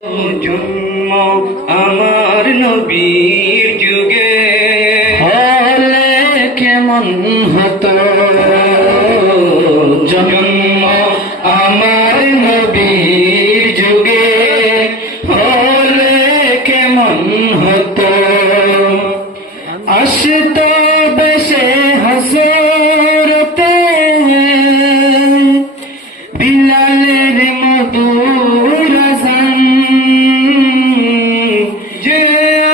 জন্ম আমার নবীর যুগে হলে কেমন হতো জন্ম আমার নবীর যুগে, হলে কেমন হতো। আসতো বেশে হাসরতে বিলালের মধুর আযান, যে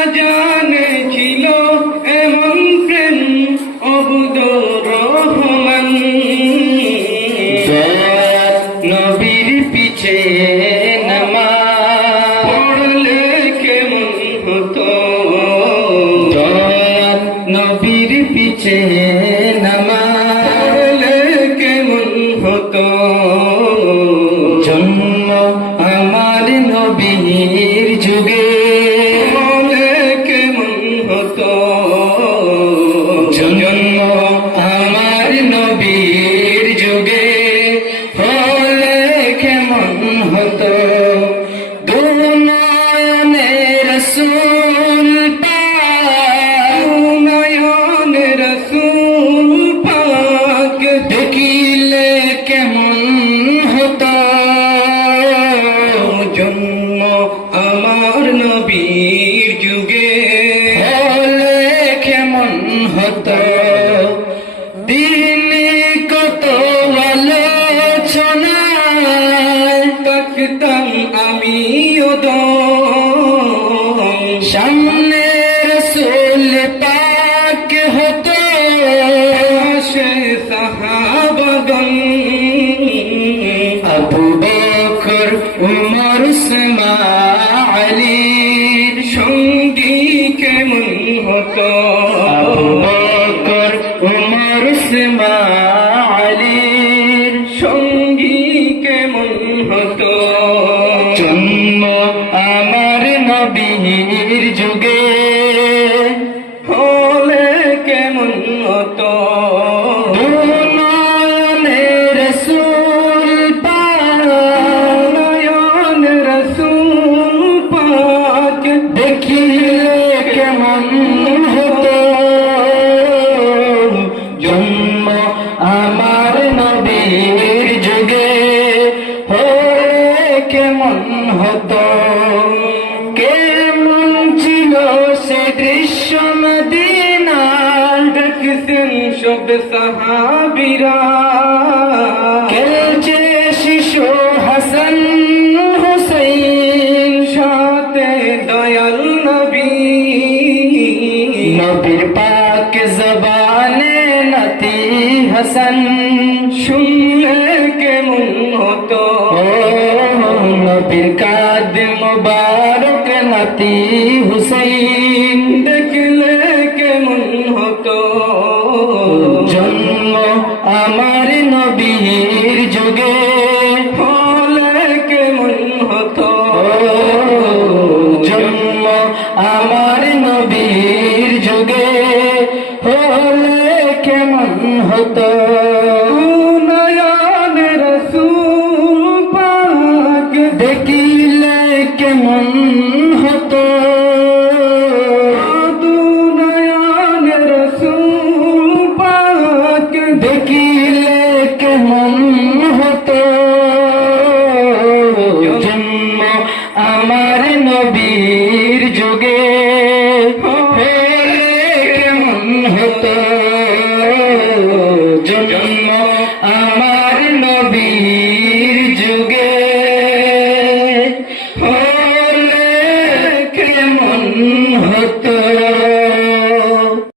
আজানে ছিল এমন প্রেম অবুদ রহমান। নবীর পিছে নামাজ পড়লে কেমন হতো, নবীর পিছে নামাজ পড়লে কেমন হতো। জন্ম আমার নবীর যুগে, পড়লে কেমন হতো। জন্ম আমার নবীর যুগে, হলে কেমন হতো। দুনয়নে রাসূল পাক, নয়ন রসূল পাক দেখিলে কেমন হতো। জন্ম আমার নবীর যুগে, হলে কেমন হতো। দিনে কত আলোচনায় থাকতাম আমিও দম। সামনে রাসূল পাক হতো, পাশে সাহাবাগণ। আবু বকর উমর উসমান আলীর সঙ্গী কেমন হতো। আবু বকর উমর উসমান আলীর সঙ্গী কেমন হতো। জন্ম আমার নবীর যুগে, হলে কেমন হতো। দুনয়নে রাসূল পাক, নয়ন রসূল পাক দেখিলে কেমন হতো। জন্ম আমার নবীর যুগে, হলে কেমন হতো। কেমন ছিল সে দৃশ্য মদিনার, দেখছেন সব সাহাবীরা। খেলছে শিশু হাসান হুসাইন, সাথে দয়াল নবী। নবীর পাক জবানে নাতি হাসান, শুনলে কেমন হতো। ও নবীর কাদ মুবারক নাতি হুসাইন, দেখলে কেমন হতো। জন্ম আমার নবীর যুগে, হলে কেমন হতো। জন্ম আমার নবীর যুগে, হলে কেমন হতো। নয়ন রসূল পাক দেখিলে কেমন হতো। নয়ন রসূল পাক দেখিলে কেমন হতো। জন্ম আমার নবীর যুগে, হলে কেমন হতো। জন্ম আমার নবীর